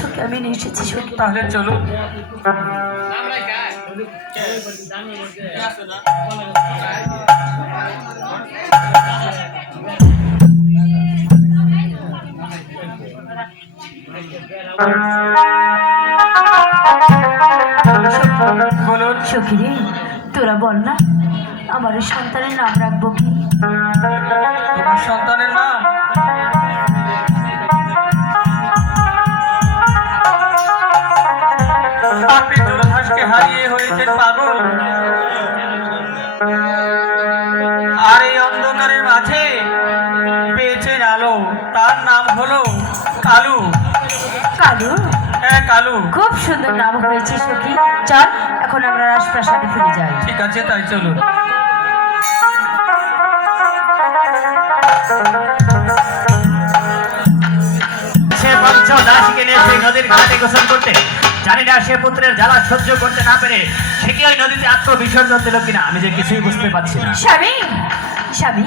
সখী আমি নিয়ে এসেছি সখী। তাহলে চলুন। বলুন সখী রে, তোরা বল না আমার সন্তানের নাম রাখবো কি? তোমার সন্তানের নাম? আপনি জুলহাসকে হারিয়ে হয়েছেন পাগল, আর এই অন্ধকারের মাঝে পেয়েছেন আলো, তার নাম হলো কালু। কালু? হ্যাঁ কালু। খুব সুন্দর নাম হয়েছে সখী। চল এখন আমরা রাজপ্রাসাদে ফিরে যাই। ঠিক আছে তাই চলুন। সে পঞ্চদাসীকে নিয়ে সেই নদীর ঘাটে গোসল করতে, জানি না সে পুত্রের জ্বালা সহ্য করতে না পেরে সে কি ওই নদীতে আত্মবিসর্জন দিল কিনা, আমি যে কিছুই বুঝতে পারছি না। স্বামী, স্বামী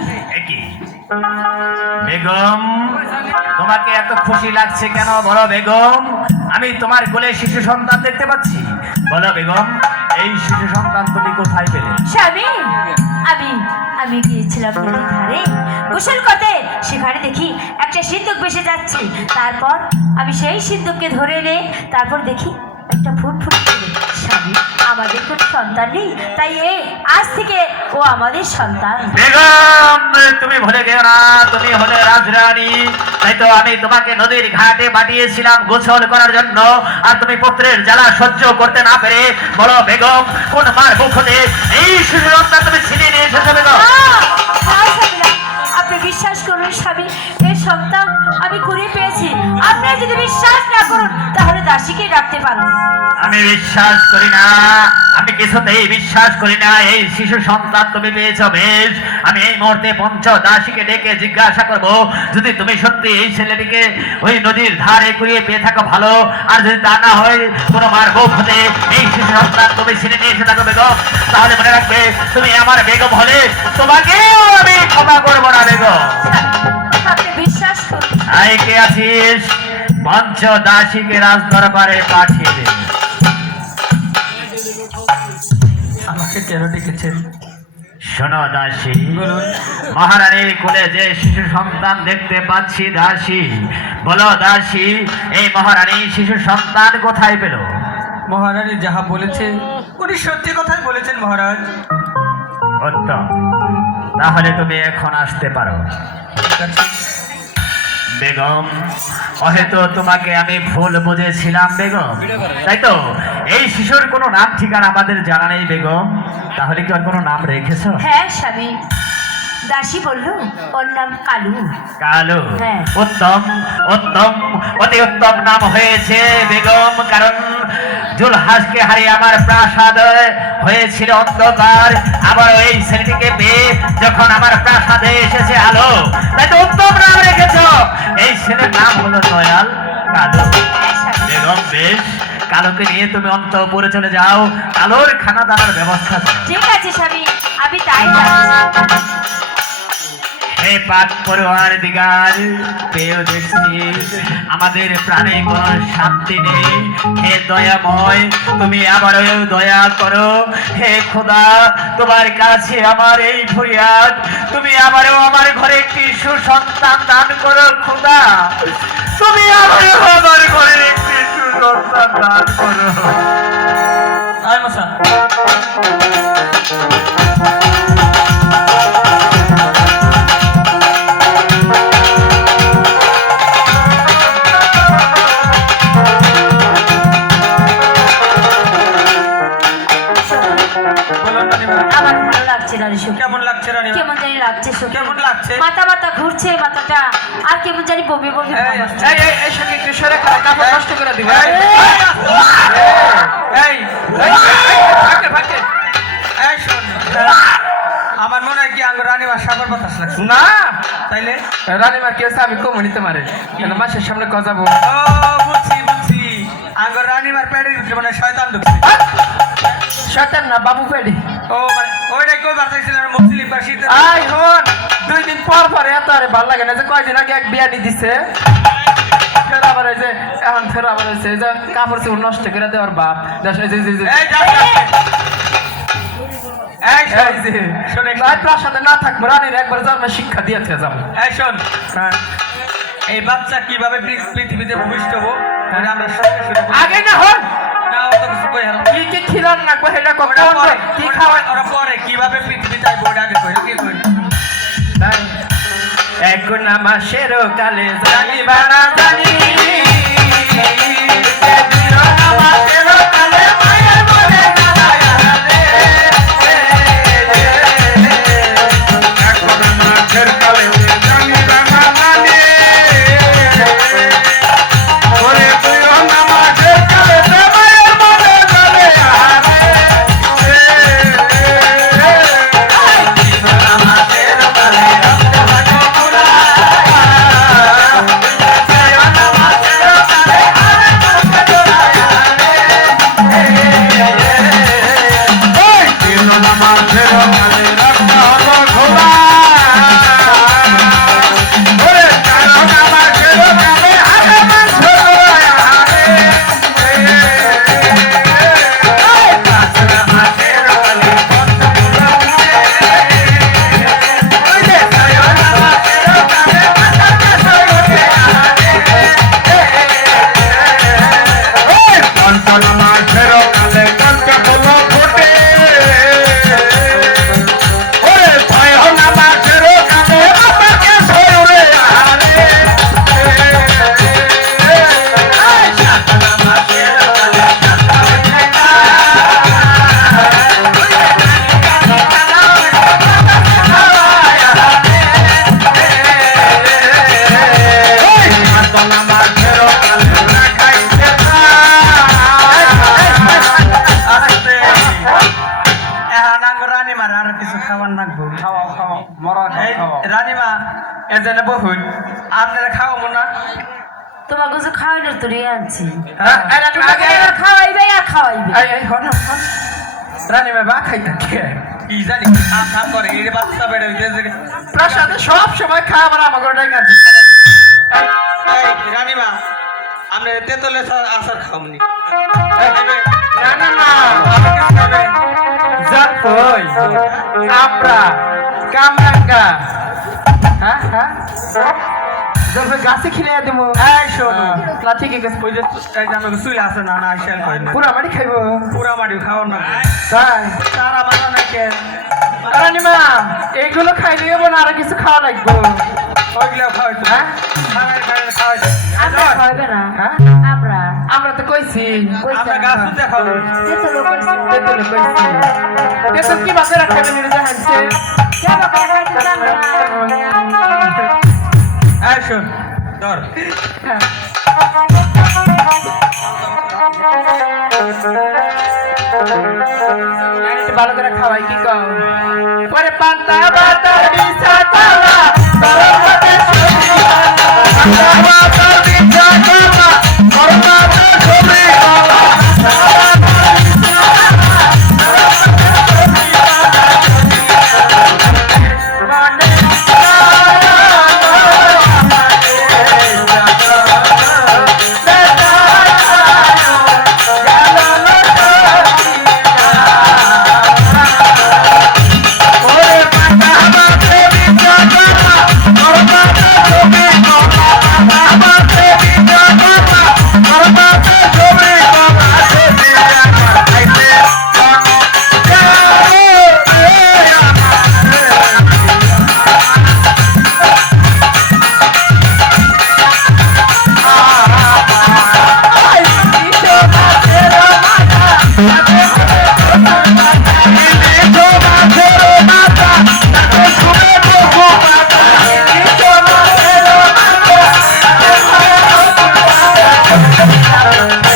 কি বেগম, তোমাকে এত খুশি লাগছে কেন বলো বেগম? আমি তোমার কোলে শিশু সন্তান দেখতে পাচ্ছি, বলো বেগম এই শিশু সন্তান তুমি কোথায় পেলে? স্বামী, আমি আমি গিয়েছিলাম নদীর ধারে গোসল করতে, সেখানে দেখি একটা সিন্ধুক ভেসে যাচ্ছে। তারপর আমি সেই সিন্ধুককে ধরে এনে তারপর দেখি একটা ফুট ফুট করে। স্বামী, আমাদের কোনো সন্তান নেই, তাই আজ থেকে ও আমাদের সন্তান। বেগম তুমি ভুলে গেও না, তুমি হলে রাজরানী, তাই তো আমি তোমাকে নদীর ঘাটে পাঠিয়েছিলাম গোসল করার জন্য, আর তুমি পুত্রের জ্বালা সহ্য করতে না পেরে বলো বেগম কোন মার মুখে এই শিশু সন্তান তুমি ছিনিয়ে নিয়ে এসেছো বেগম? আপনি বিশ্বাস করুন স্বামী, এই সন্তান আমি কুড়িয়ে পেয়েছি। আপনি যদি বিশ্বাস না করুন তাহলে দাসীকে ডাকতে পারেন। আমি বিশ্বাস করি না, আমি কিছুতেই বিশ্বাস করি না এই শিশু সন্তান তুমি পেয়েছো। বেশ, আমি এই মুহূর্তে পঞ্চদাসীকে ডেকে জিজ্ঞাসা করবো, যদি তুমি সত্যি এই ছেলেটিকে ওই নদীর ধারে কুড়িয়ে পেয়ে থাকো ভালো, আর যদি তা না হয় কোনো মার বউ হতে এই শিশু সন্তান তুমি ছিনে নিয়ে এসে থাকো বেগম, তাহলে মনে রাখবে তুমি আমার বেগম হলে তোমাকেও আমি ক্ষমা করবো না বেগম। আপনি বিশ্বাস করুন। আইকে আছিস, পঞ্চদাসীকে রাজ দরবারে পাঠিয়ে দে। আমাকে কেন ডেকেছেন? শোনো দাসী, মহারানীর কোলে যে শিশু সন্তান দেখতে পাচ্ছি দাসী, বলো দাসী এই মহারানী শিশু সন্তান কোথায় পেল? মহারানী যাহা বলেছে উনি সত্যি কথাই বলেছেন মহারাজ। উত্তম, তাহলে তুমি এখন আসতে পারো। ঠিক আছে। বেগম, হয়তো তোমাকে আমি ভুল বুঝেছিলাম বেগম, তাই তো এই শিশুর কোনো নাম ঠিকানা আমাদের জানা নেই বেগম, তাহলে কি ওর কোনো নাম রেখেছো? হ্যাঁ স্বামী, দাসী বলল ওর নাম কালু। কালু? হ্যাঁ। উত্তম, উত্তম, অতি উত্তম নাম হয়েছে বেগম, কারণ জুলহাসকে হারিয়ে আমার প্রাসাদ হয়েছিল অন্ধকার, আবার এই ছেলেটিকে পেয়ে যখন আমার প্রাসাদে এসেছে আলো, তাই তো উত্তম নাম রেখেছ। এই ছেলের নাম হলো দয়াল কালু। বেগম বেশ, কালোকে নিয়ে তুমি অন্তঃপুরে চলে যাও, কালোর খানা দানার ব্যবস্থা করো। ঠিক আছে স্বামী, আমি তাই যাচ্ছি। হে পাক পরিবার দিগার, পেয়েও দেখছি আমাদের প্রাণে কোনো শান্তি নেই। হে দয়াময়, তুমি আবারও দয়া করো। হে খোদা, তোমার কাছে আমার এই ফরিয়াদ, তুমি আবারও আমার ঘরে একটি সুসন্তান দান করো খোদা, তুমি আবারও আমার ঘরে একটি সুসন্তান দান করো। আয় মশা। আমার ভালো লাগছে না রে সুখ। কেমন লাগছে রানী? কেমন জানি লাগছে সুখ। কেমন লাগছে? মাথা মাথা ঘুরছে মাথাটা, আর কেমন জানি বমি বমি ভাব হচ্ছে। এই সঙ্গে একটু সরে কাপড় নষ্ট করে দিবে। আমার মনে হয় কি আঙ্গ রানীমার সাগর বাতাস লাগছে না, তাইলে রানীমার কি হচ্ছে আমি কম নিতে পারে কেন মাসের সামনে কজাবো। ও বুঝছি বুঝছি, আঙ্গ রানীমার পেটের ভিতরে মানে শয়তান ঢুকছে। শয়তান না, বাবু পেডি। ও মানে ওইটাই কই বাতাইছিল না মুসলিম বা শীতের। আই হন 2 দিন পর পর এত আরে ভালো লাগে না যে কয়দিন আগে এক বিয়া দি দিছে। ফের আবার এই যে এখন ফের আবার হয়েছে এই যে কাপড় চোপড় নষ্ট করে দেওয়ার বাপ দেখ এই যে এই যা, যা। এই শোন, এই যে শোন একটু। রায় প্রাসাদে না থাকবো রানীর একবার জন্মে শিক্ষা দিয়ে যাবো এই শোন, হ্যাঁ এই বাচ্চা কিভাবে পৃথিবীতে ভূমিষ্ঠ হবো ওটা আমরা শুনে শুনে বলবো। আগে না হন না, অত কিছু কই হারাম। কি কি খিলান না কই এটা ওটা কখন পরে, কি খাওয়াই ওরা পরে কিভাবে পৃথিবীতে আইবো ওটা আগে কই, কি কই? এখন মাসের কালে জানি বানা জানি রানীমা এজনে বহুন আপনারা খাওয়াবো না? তোমার কিছু খাওয়ানোর তো রিয়ে আনছি হ্যাঁ তোমাকে এবার খাওয়াইবে আর খাওয়াইবে রানী বাবা খাইতে কে কি জানি খাম খাম করে এই বাচ্চা বেড়ে হইতেছে। প্রাসাদে সব সময় খাবার আমাকে ওটাই কাছে এই রানীমা আমরা তেতলে আসার খামনি। না না না জান কই আমরা কামরাঙ্গা হ্যাঁ হ্যাঁ যখন গাছে খিলে দেবো এই শোন না ঠিক আছে ওই যে এই যে আমাকে সুই আছে না না আইসেল করেন না পুরা মাটি খাইবো পুরা মাটি খাওয়ার না তাই তারা বানা না কে রানীমা এইগুলো খাইলে যাবো না আর কিছু খাওয়া লাগবো ওইগুলো খাওয়াইতো হ্যাঁ খাওয়াইতো আমরা খাওয়াইবে না হ্যাঁ আমরা আমরা তো কইছি আমরা গাছ দেখাবো তেতুলো কইছে তেতুল কইছি তেতুল কি বাসে রাখাবে নিয়ে যাচ্ছে কেন খাইতে জানো না এই শোন ধর ভালো করে খাওয়াই কি কও পরে পান্তা বাতা বিছা তালা সরবতে সবজি পান্তা বাতা বিছা তালা সরবতে সবজি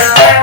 Hey!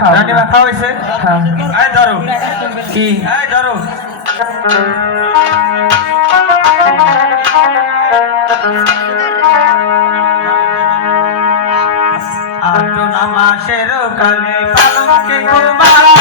খাও। রানীমা খাওয়াইছে হ্যাঁ। এই ধরো কি এই ধরো আটো নামাসের কালে পালকে ঘুমায়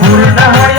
পূর্ণ